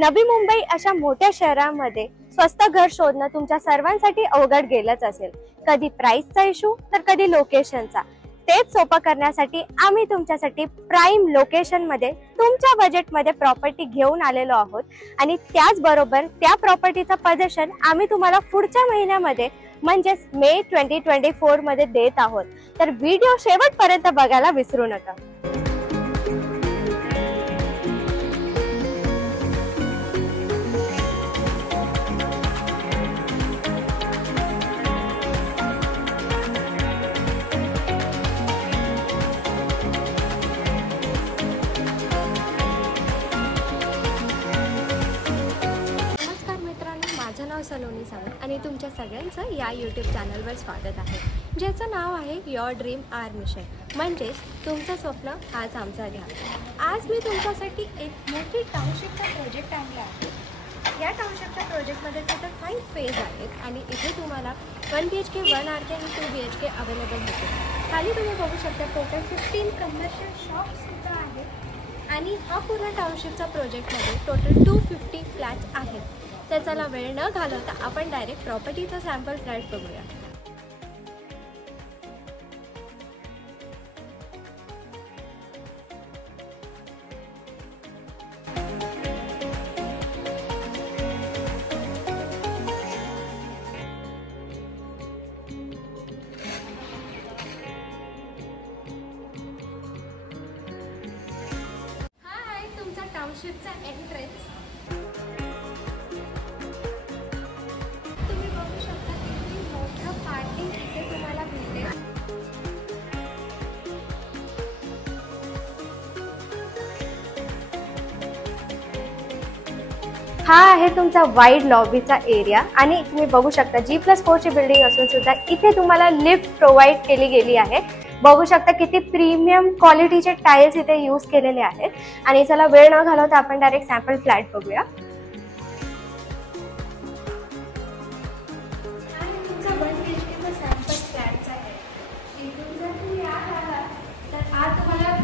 नवी मुंबई अशा मोठ्या शहरामध्ये स्वस्त घर शोधणं तुमच्या सर्वांसाठी अवघड गेलंच असेल. कधी प्राइसचा इशू तर कधी लोकेशनचा. तेच सोपं करण्यासाठी आम्ही तुमच्यासाठी प्राइम लोकेशन मध्ये तुमच्या बजेटमध्ये प्रॉपर्टी घेऊन आलेलो आहोत आणि त्याचबरोबर त्या प्रॉपर्टीचं पोझिशन आम्ही तुम्हाला पुढच्या महिन्यामध्ये म्हणजेच मे 2024 मध्ये देत आहोत. तर व्हिडिओ शेवटपर्यंत बघायला विसरू नका. माझं नाव सलोनी सावंत आणि तुमच्या सगळ्यांचं या यूट्यूब चॅनलवर स्वागत आहे, ज्याचं नाव आहे युअर ड्रीम आर मिशन, म्हणजेच तुमचं स्वप्न आज आमचा घ्या. आज मी तुमच्यासाठी एक मोठी टाउनशिपचा प्रोजेक्ट आणला आहे. या टाउनशिपच्या प्रोजेक्टमध्ये टोटल 5 फेज आहेत आणि इथे तुम्हाला 1 BHK 1 RK आणि 2 BHK अवेलेबल होते. खाली तुम्ही बघू शकता टोटल 15 कमर्शियल शॉप्ससुद्धा आहेत आणि हा पूर्ण टाउनशिपचा प्रोजेक्टमध्ये टोटल 250 फ्लॅट्स आहेत. तर चला वेळ न घालवता आपण डायरेक्ट प्रॉपर्टीचा सॅम्पल फ्लॅट बघूया. हा आहे तुमचा टाउनशिपचा एंट्रन्स. हा आहे तुमचा वाईड लॉबीचा एरिया आणि तुम्ही बघू शकता G+4 ची बिल्डिंग असून सुद्धा इथे तुम्हाला लिफ्ट प्रोव्हाइड केली गेली आहे. बघू शकता किती प्रीमियम क्वालिटीचे टाइल्स इथे यूज केलेले आहेत. आणि चला वेळ न घालवता आपण डायरेक्ट सॅम्पल फ्लॅट बघूया.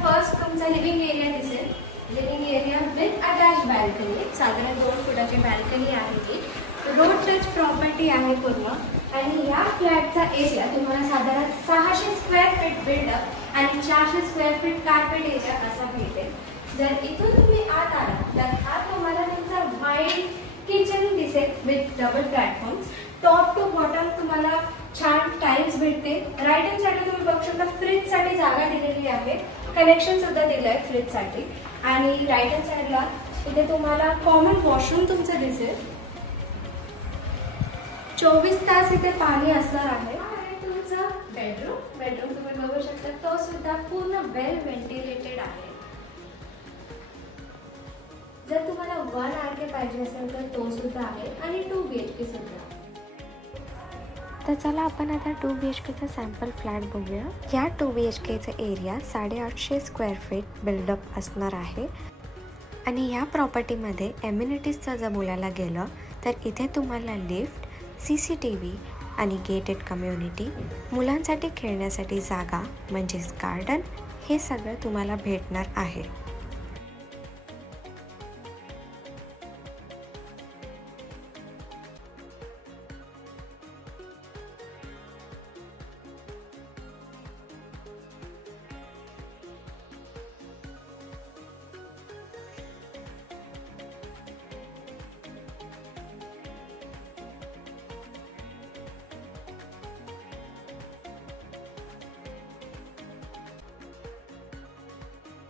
फर्स्ट तुमचा लिव्हिंग एरिया दिसेल. Living area with attach balcony, साधारण 2 फुटाची बॅल्कनी आहे. ती रोड टच प्रॉपर्टी आहे पूर्ण आणि या फ्लॅटचा एरिया तुम्हाला साधारण 600 स्क्वेअर फीट बिल्डअप आणि 400 स्क्वेअर फीट कार्पेट एरिया असा भेटेल. जर इथून तुम्ही आत आला तर हा तुम्हाला तुमचा वाईड किचन दिसेल with double platforms. Top to bottom तुम्हाला छान टाइल्स भेटते. राईट हँड साईडला तुम्ही बघू शकता फ्रीजसाठी जागा दिलेली आहे, कनेक्शन सुद्धा दिलं आहे फ्रीजसाठी. आणि राईट हँड साईडला इथे तुम्हाला कॉमन वॉशरूम तुमचं दिसेल. 24 तास इथे पाणी असणार आहे. तुमचं बेडरूम तुम्ही बघू शकता, तो सुद्धा पूर्ण वेल व्हेंटिलेटेड आहे. जर तुम्हाला 1 RK पाहिजे असेल तर तो सुद्धा आहे आणि 2 BHK सुद्धा. तर चला आपण आता 2 BHKचा सॅम्पल फ्लॅट बघूया. या 2 BHKचा एरिया 850 स्क्वेअर फीट बिल्डअप असणार आहे. आणि या प्रॉपर्टीमध्ये एम्युनिटीजचं जर बोलायला गेलं तर इथे तुम्हाला लिफ्ट, CCTV आणि गेटेड कम्युनिटी, मुलांसाठी खेळण्यासाठी जागा म्हणजेच गार्डन, हे सगळं तुम्हाला भेटणार आहे.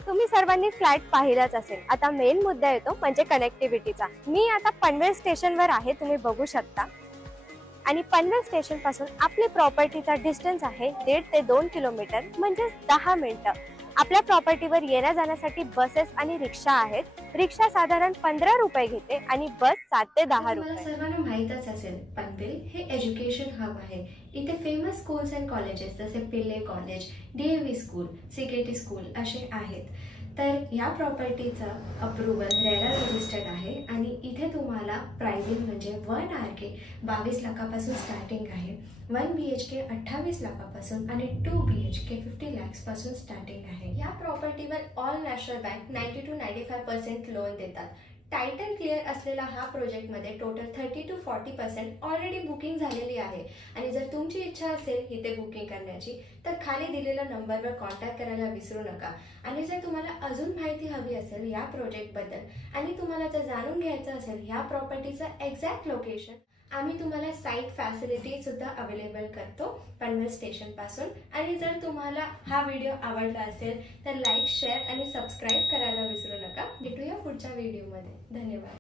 तुम्ही सर्वांनी फ्लॅट पाहिलाच असेल. आता मेन मुद्दा येतो म्हणजे कनेक्टिव्हिटीचा. मी आता पनवेल स्टेशनवर आहे, तुम्ही बघू शकता. आणि पनवेल स्टेशन पासून आपली प्रॉपर्टीचा डिस्टन्स आहे 1.5 ते 2 किलोमीटर, म्हणजे 10 मिनिटं. आपल्या प्रॉपर्टीवर येण्या जाण्यासाठी बसेस आणि रिक्षा आहेत. रिक्षा साधारण 15 रुपये घेते आणि बस 7 ते 10 रुपये. सर्वांना माहीतच असेल, पनवेल हे एज्युकेशन हब आहे. इथे फेमस स्कूल्स अँड कॉलेजेस जसे पिल्ले college, DAV school, CKT school असे आहेत. तर या प्रॉपर्टीचं अप्रूव्हल रेरा रजिस्टर्ड आहे आणि इथे तुम्हाला प्राइसिंग म्हणजे 1 RK 22 लाखापासून स्टार्टिंग आहे, 1 BHK 28 लाखापासून आणि 2 BHK 50 लाखापासून स्टार्टिंग आहे. या प्रॉपर्टीवर all national bank 90 to 95% loan देतात. टायटल क्लिअर असलेला हा प्रोजेक्टमध्ये टोटल 30 to 40% ऑलरेडी बुकिंग झालेली आहे आणि जर तुमची इच्छा असेल इथे बुकिंग करण्याची तर खाली दिलेल्या नंबरवर कॉन्टॅक्ट करायला विसरू नका। आणि जर तुम्हाला अजून माहिती हवी असेल या प्रोजेक्टबद्दल आणि तुम्हाला जर जाणून घ्यायचं असेल या प्रॉपर्टीचं एक्झॅक्ट लोकेशन, आम्ही तुम्हाला साईट फॅसिलिटी सुद्धा अवेलेबल करतो पनवेल स्टेशन पासून। आणि जर तुम्हाला हा व्हिडिओ आवडला असेल तर लाईक, शेअर आणि सबस्क्राईब करायला विसरू नका। भेटूया पुढच्या व्हिडिओमध्ये। धन्यवाद।